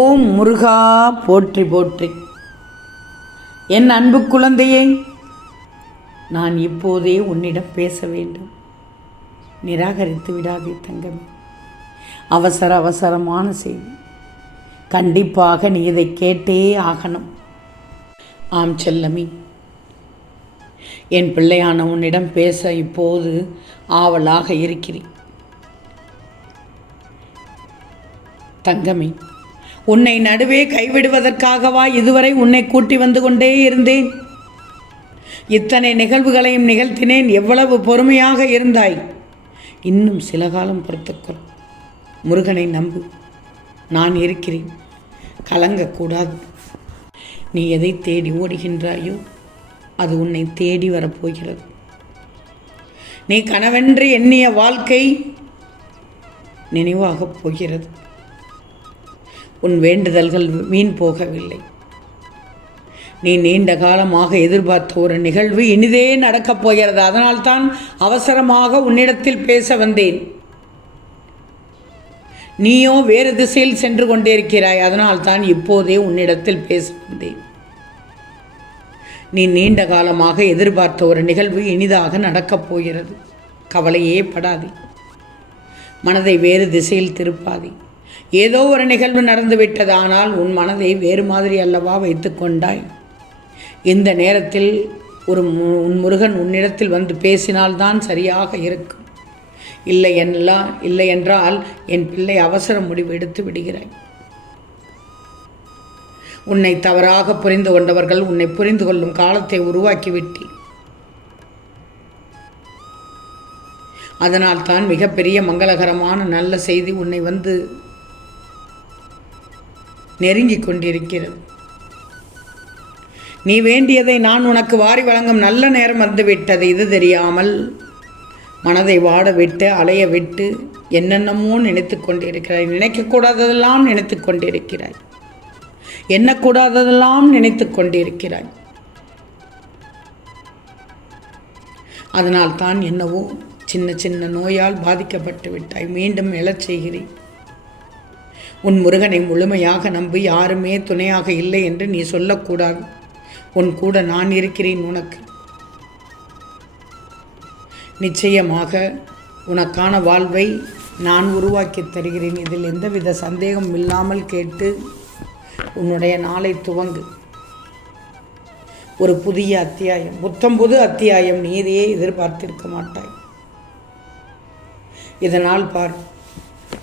ஓம் முருகா போற்றி போற்றி. என் அன்பு குழந்தையே, நான் இப்போதே உன்னிடம் பேச வேண்டும். நிராகரித்து விடாதே தங்கமே. அவசரமான செய்தி. கண்டிப்பாக நீ இதை கேட்டே ஆகணும். ஆம் செல்லமே, என் பிள்ளையான உன்னிடம் பேச இப்போது ஆவலாக இருக்கிறேன். தங்கமே, உன்னை நடுவே கைவிடுவதற்காகவா இதுவரை உன்னை கூட்டி வந்து கொண்டே இருந்தேன்? இத்தனை நிகழ்வுகளையும் நிகழ்த்தினேன். எவ்வளவு பொறுமையாக இருந்தாய். இன்னும் சில காலம் பொறுத்துக்கொள். முருகனை நம்பு, நான் இருக்கிறேன். கலங்கக்கூடாது. நீ எதை தேடி ஓடுகின்றாயோ அது உன்னை தேடி வரப்போகிறது. நீ கனவென்று எண்ணிய வாழ்க்கை நினைவாகப் போகிறது. உன் வேண்டுதல்கள் வீண் போகவில்லை. நீ நீண்ட காலமாக எதிர்பார்த்த ஒரு நிகழ்வு இனிதே நடக்கப் போகிறது. அதனால்தான் அவசரமாக உன்னிடத்தில் பேச வந்தேன். நீயோ வேறு திசையில் சென்று கொண்டிருக்கிறாய். அதனால்தான் இப்போதே உன்னிடத்தில் பேச வந்தேன். நீ நீண்ட காலமாக எதிர்பார்த்த ஒரு நிகழ்வு இனிதாக நடக்கப் போகிறது. கவலையே படாதே. மனதை வேறு திசையில் திருப்பாதே. ஏதோ ஒரு நிகழ்வு நடந்துவிட்டது, ஆனால் உன் மனதை வேறு மாதிரி அல்லவா வைத்து கொண்டாய். இந்த நேரத்தில் உன் முருகன் உன்னிடத்தில் வந்து பேசினால்தான் சரியாக இருக்கும். இல்லை என்றால் என் பிள்ளை அவசர முடிவு எடுத்து விடுகிறாய். உன்னை தவறாக புரிந்து கொண்டவர்கள் உன்னை புரிந்து கொள்ளும் காலத்தை உருவாக்கிவிட்டேன். அதனால் தான் மிகப்பெரிய மங்களகரமான நல்ல செய்தி உன்னை வந்து நெருங்கி கொண்டிருக்கிறது. நீ வேண்டியதை நான் உனக்கு வாரி வழங்கும் நல்ல நேரம் வந்துவிட்டது. இது தெரியாமல் மனதை வாட விட்டு அலைய விட்டு என்னென்னமோ நினைத்து கொண்டிருக்கிறாய். நினைக்கக்கூடாததெல்லாம் நினைத்து கொண்டிருக்கிறாய். எண்ணக்கூடாததெல்லாம் நினைத்து கொண்டிருக்கிறாய். அதனால்தான் என்னவோ சின்ன நோயால் பாதிக்கப்பட்டு விட்டாய். மீண்டும் எழச் செய்கிறேன். உன் முருகனை முழுமையாக நம்பி யாருமே துணையாக இல்லை என்று நீ சொல்லக்கூடாது. உன் கூட நான் இருக்கிறேன். உனக்கு நிச்சயமாக உனக்கான வாழ்வை நான் உருவாக்கி தருகிறேன். இதில் எந்தவித சந்தேகம் இல்லாமல் கேட்டு உன்னுடைய நாளை துவங்கு. ஒரு புதிய அத்தியாயம், புது அத்தியாயம் நீதியே எதிர்பார்த்திருக்க மாட்டாய். இதனால் பார்,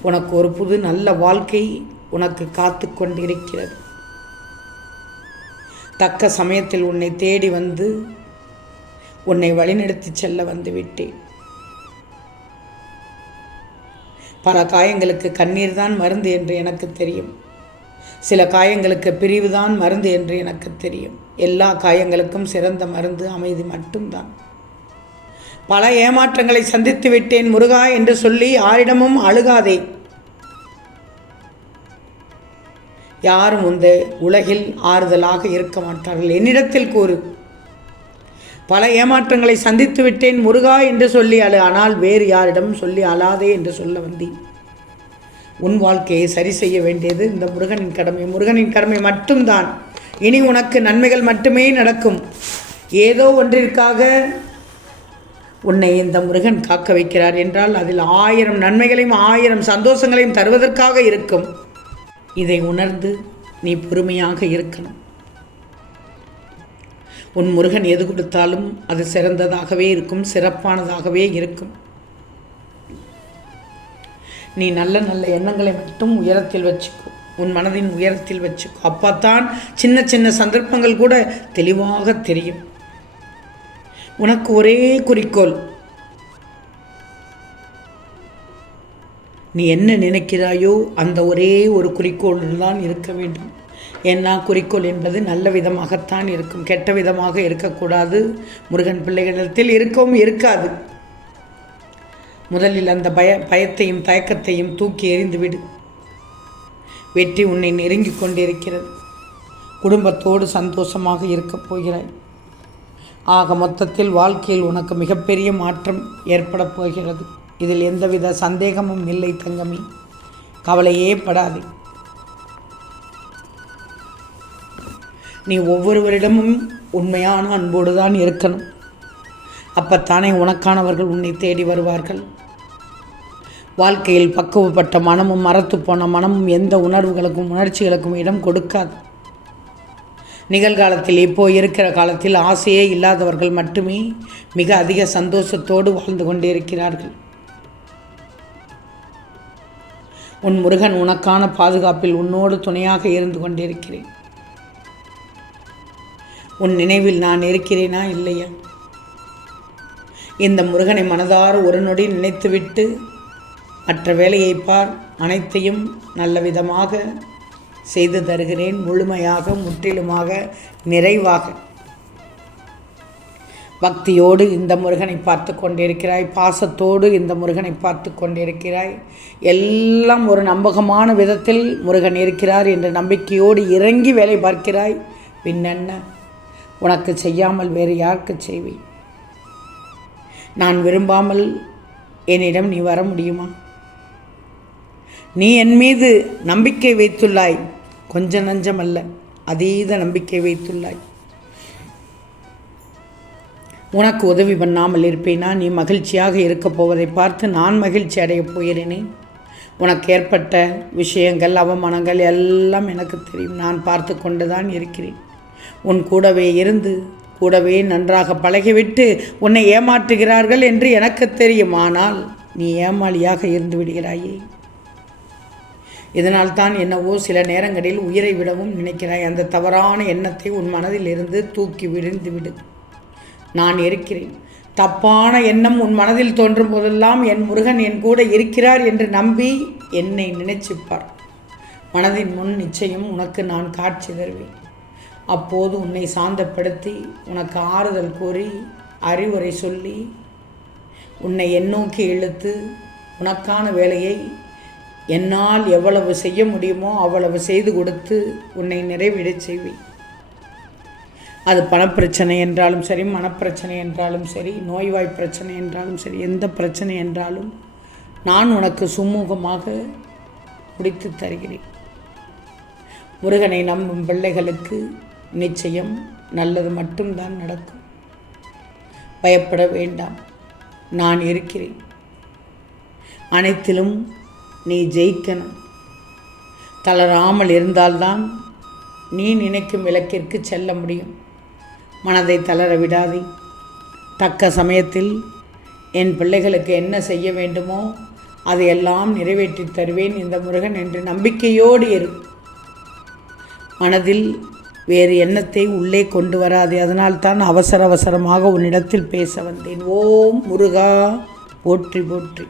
உனக்கு ஒரு புது நல்ல வாழ்க்கை உனக்கு காத்து கொண்டிருக்கிறது. தக்க சமயத்தில் உன்னை தேடி வந்து உன்னை வழிநடத்தி செல்ல வந்துவிட்டேன். பல காயங்களுக்கு கண்ணீர் தான் மருந்து என்று எனக்கு தெரியும். சில காயங்களுக்கு பிரிவு தான் மருந்து என்று எனக்கு தெரியும். எல்லா காயங்களுக்கும் சிறந்த மருந்து அமைதி மட்டும்தான். பல ஏமாற்றங்களை சந்தித்து விட்டேன் முருகா என்று சொல்லி யாரிடமும் அழுகாதே. யாரும் இந்த உலகில் ஆறுதலாக இருக்க மாட்டார்கள். என்னிடத்தில் கூறு. பல ஏமாற்றங்களை சந்தித்து விட்டேன் முருகா என்று சொல்லி அழு. ஆனால் வேறு யாரிடம் சொல்லி அழாதே என்று சொல்ல வந்தேன். உன் வாழ்க்கையை சரி செய்ய வேண்டியது இந்த முருகனின் கடமை. முருகனின் கடமை மட்டும்தான். இனி உனக்கு நன்மைகள் மட்டுமே நடக்கும். ஏதோ ஒன்றிற்காக உன்னை இந்த முருகன் காக்க வைக்கிறார் என்றால் அதில் 1000 நன்மைகளையும் 1000 சந்தோஷங்களையும் தருவதற்காக இருக்கும். இதை உணர்ந்து நீ பொறுமையாக இருக்கணும். உன் முருகன் எது கொடுத்தாலும் அது சிறந்ததாகவே இருக்கும், சிறப்பானதாகவே இருக்கும். நீ நல்ல எண்ணங்களை மட்டும் உயரத்தில் வச்சுக்கோ. உன் மனதின் உயரத்தில் வச்சுக்கோ. அப்பத்தான் சின்ன சந்தர்ப்பங்கள் கூட தெளிவாக தெரியும். உனக்கு ஒரே குறிக்கோள். நீ என்ன நினைக்கிறாயோ அந்த ஒரே ஒரு குறிக்கோள் தான் இருக்க வேண்டும். ஏன்னா குறிக்கோள் என்பது நல்ல விதமாகத்தான் இருக்கும், கெட்ட விதமாக இருக்கக்கூடாது. முருகன் பிள்ளைகளிடத்தில் இருக்கவும் இருக்காது. முதலில் அந்த பயத்தையும் தயக்கத்தையும் தூக்கி எறிந்துவிடு. வெற்றி உன்னை நெருங்கி கொண்டிருக்கிறது. குடும்பத்தோடு சந்தோஷமாக இருக்கப் போகிறாய். ஆக மொத்தத்தில் வாழ்க்கையில் உனக்கு மிகப்பெரிய மாற்றம் ஏற்பட போகிறது. இதில் எந்தவித சந்தேகமும் இல்லை தங்கமி. கவலையே படாதே. நீ ஒவ்வொருவரிடமும் உண்மையான அன்போடு தான் இருக்கணும். அப்பத்தானே உனக்கானவர்கள் உன்னை தேடி வருவார்கள். வாழ்க்கையில் பக்குவப்பட்ட மனமும் மரத்துப்போன மனமும் எந்த உணர்வுகளுக்கும் உணர்ச்சிகளுக்கும் இடம் கொடுக்காது. நிகழ்காலத்தில் இப்போ இருக்கிற காலத்தில் ஆசையே இல்லாதவர்கள் மட்டுமே மிக அதிக சந்தோஷத்தோடு வாழ்ந்து கொண்டிருக்கிறார்கள். உன் முருகன் உனக்கான பாதுகாப்பில் உன்னோடு துணையாக இருந்து கொண்டிருக்கிறேன். உன் நினைவில் நான் இருக்கிறேனா இல்லையா? இந்த முருகனை மனதார ஒரு நொடி நினைத்துவிட்டு மற்ற வேலையை பார். அனைத்தையும் நல்ல விதமாக செய்து தருகிறேன், முழுமையாக, முற்றிலுமாக, நிறைவாக. பக்தியோடு இந்த முருகனை பார்த்து கொண்டிருக்கிறாய், பாசத்தோடு இந்த முருகனை பார்த்து கொண்டிருக்கிறாய். எல்லாம் ஒரு நம்பகமான விதத்தில் முருகன் இருக்கிறார் என்ற நம்பிக்கையோடு இறங்கி வேலை பார்க்கிறாய். பின்னென்ன, உனக்கு செய்யாமல் வேறு யாருக்கு செய்வேன்? நான் விரும்பாமல் என்னிடம் நீ வர முடியுமா? நீ என் மீது நம்பிக்கை வைத்துள்ளாய், கொஞ்ச நஞ்சம் அல்ல, அதீத நம்பிக்கை வைத்துள்ளாய். உனக்கு உதவி பண்ணாமல் இருப்பேனா? நீ மகிழ்ச்சியாக இருக்கப் போவதை பார்த்து நான் மகிழ்ச்சி அடையப் போகிறேனே. உனக்கு ஏற்பட்ட விஷயங்கள், அவமானங்கள் எல்லாம் எனக்கு தெரியும். நான் பார்த்து கொண்டு தான் இருக்கிறேன். உன் கூடவே இருந்து கூடவே நன்றாக பழகிவிட்டு உன்னை ஏமாற்றுகிறார்கள் என்று எனக்கு தெரியும். ஆனால் நீ ஏமாளியாக இருந்து விடுகிறாயே. இதனால் தான் என்னவோ சில நேரங்களில் உயிரை விடவும் நினைக்கிறாய். அந்த தவறான எண்ணத்தை உன் மனதில் இருந்து தூக்கி விழுந்து விடு. நான் இருக்கிறேன். தப்பான எண்ணம் உன் மனதில் தோன்றும் போதெல்லாம் என் முருகன் என் கூட இருக்கிறார் என்று நம்பி என்னை நினைச்சுப்பார். மனதின் முன் நிச்சயம் உனக்கு நான் காட்சி தருவேன். அப்போது உன்னை சாந்தப்படுத்தி உனக்கு ஆறுதல் கூறி அறிவுரை சொல்லி உன்னை எண்ணோக்கி இழுத்து உனக்கான வேலையை என்னால் எவ்வளவு செய்ய முடியுமோ அவ்வளவு செய்து கொடுத்து உன்னை நிறைவேறச் செய்வேன். அது பணப்பிரச்சனை என்றாலும் சரி, மனப்பிரச்சனை என்றாலும் சரி, நோய்வாய் பிரச்சனை என்றாலும் சரி, எந்த பிரச்சனை என்றாலும் நான் உனக்கு சுமூகமாக முடித்து தருகிறேன். முருகனை நம்பும் பிள்ளைகளுக்கு நிச்சயம் நல்லது மட்டும்தான் நடக்கும். பயப்பட வேண்டாம், நான் இருக்கிறேன். அனைத்திலும் நீ ஜெயிக்கணும். தளராமல் இருந்தால்தான் நீ நினைக்கும் இலக்கிற்கு செல்ல முடியும். மனதை தளர விடாதே. தக்க சமயத்தில் என் பிள்ளைகளுக்கு என்ன செய்ய வேண்டுமோ அதையெல்லாம் நிறைவேற்றி தருவேன் இந்த முருகன் என்று நம்பிக்கையோடு இரு. மனதில் வேறு எண்ணத்தை உள்ளே கொண்டு வராதே. அதனால்தான் அவசரமாக உன்னிடத்தில் பேச வந்தேன். ஓம் முருகா போற்றி போற்றி.